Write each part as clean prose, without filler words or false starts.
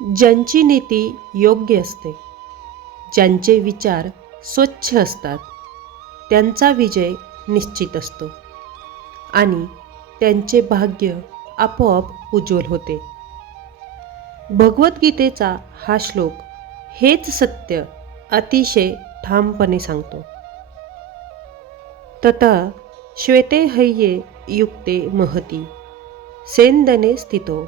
ज्यांची नीती योग्य असते, ज्यांचे विचार स्वच्छ असतात, त्यांचा विजय निश्चित असतो आणि त्यांचे भाग्य आपोआप उज्ज्वल होते. भगवद्गीतेचा हा श्लोक हेच सत्य अतिशय ठामपणे सांगतो. ततः श्वेते हय्ये युक्ते महती सेंदने स्थितो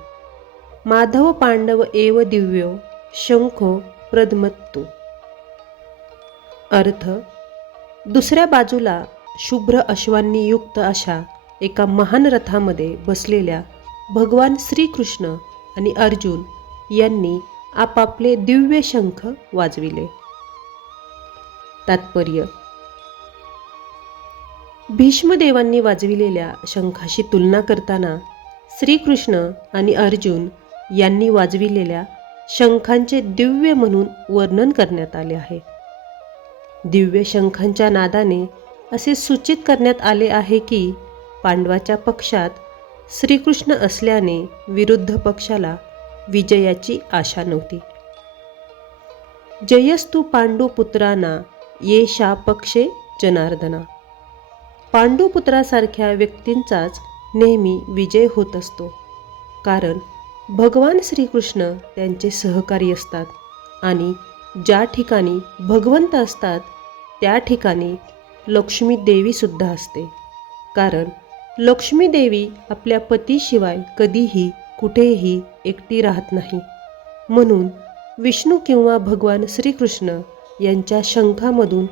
माधव पांडव एव दिव्यो शंखो प्रदमत्तु. अर्थ: दुसऱ्या बाजूला शुभ्र अश्वांनी युक्त अशा एका महान रथामध्ये बसलेल्या भगवान श्रीकृष्ण आणि अर्जुन यांनी आपापले दिव्य शंख वाजविले. तात्पर्य: भीष्मदेवांनी वाजविलेल्या शंखाशी तुलना करताना श्रीकृष्ण आणि अर्जुन यांनी वाजविलेल्या शंखांचे दिव्य म्हणून वर्णन करण्यात आले आहे. दिव्य शंखांच्या नादाने असे सूचित करण्यात आले आहे की पांडवाच्या पक्षात श्रीकृष्ण असल्याने विरुद्ध पक्षाला विजयाची आशा नव्हती. जयस्तु पांडुपुत्रांना येषा पक्षे जनार्दना. पांडुपुत्रासारख्या व्यक्तींचाच नेहमी विजय होत असतो, कारण भगवान श्रीकृष्ण त्यांचे सहकारी असतात आणि ज्या ठिकाणी भगवंत असतात त्या ठिकाणी लक्ष्मी देवीसुद्धा असते, कारण लक्ष्मी देवी आपल्या पतीशिवाय कधीही कुठेही एकटी राहत नाही. म्हणून विष्णू किंवा भगवान श्रीकृष्ण यांच्या शंखामधून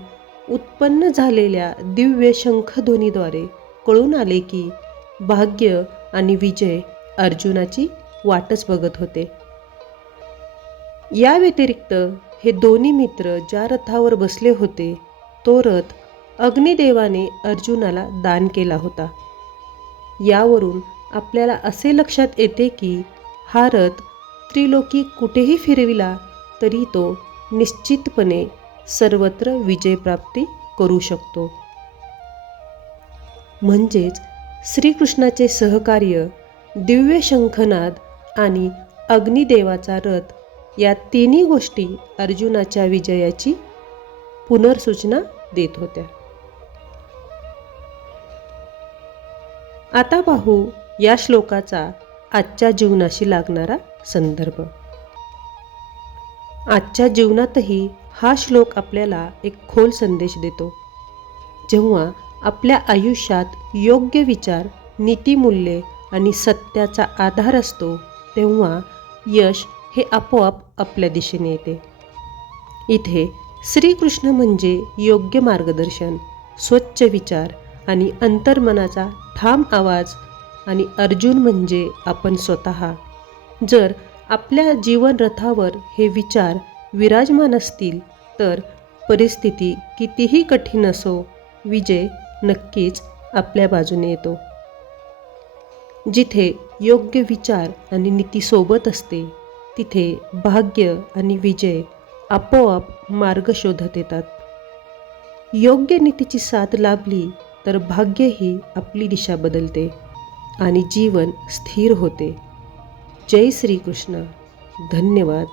उत्पन्न झालेल्या दिव्य शंखध्वनीद्वारे कळून आले की भाग्य आणि विजय अर्जुनाची वाटच बघत होते. या व्यतिरिक्त हे दोन्ही मित्र ज्या रथावर बसले होते तो रथ अग्निदेवाने अर्जुनाला दान केला होता. यावरून आपल्याला असे लक्षात येते की हा रथ त्रिलोकी कुठेही फिरविला तरी तो निश्चितपणे सर्वत्र विजयप्राप्ती करू शकतो. म्हणजेच श्रीकृष्णाचे सहकार्य, दिव्य शंखनाद आणि अग्निदेवाचा रथ या तिन्ही गोष्टी अर्जुनाच्या विजयाची पुनर्सूचना देत होत्या. आता पाहू या श्लोकाचा आजच्या जीवनाशी लागणारा संदर्भ. आजच्या जीवनातही हा श्लोक आपल्याला एक खोल संदेश देतो. जेव्हा आपल्या आयुष्यात योग्य विचार, नीतिमूल्ये आणि सत्याचा आधार असतो तेव्हा यश हे आपोआप आपल्या दिशेने येते. इथे श्रीकृष्ण म्हणजे योग्य मार्गदर्शन, स्वच्छ विचार आणि अंतर्मनाचा ठाम आवाज आणि अर्जुन म्हणजे आपण स्वतः. जर आपल्या जीवन रथावर हे विचार विराजमान असतील तर परिस्थिती कितीही कठीण असो, विजय नक्कीच आपल्या बाजूने येतो. जिथे योग्य विचार आणि नीती सोबत असते तिथे भाग्य आणि विजय आपोआप मार्ग शोधत येतात. योग्य नीतीची साथ लाभली तर भाग्यही आपली दिशा बदलते आणि जीवन स्थिर होते. जय श्रीकृष्ण. धन्यवाद.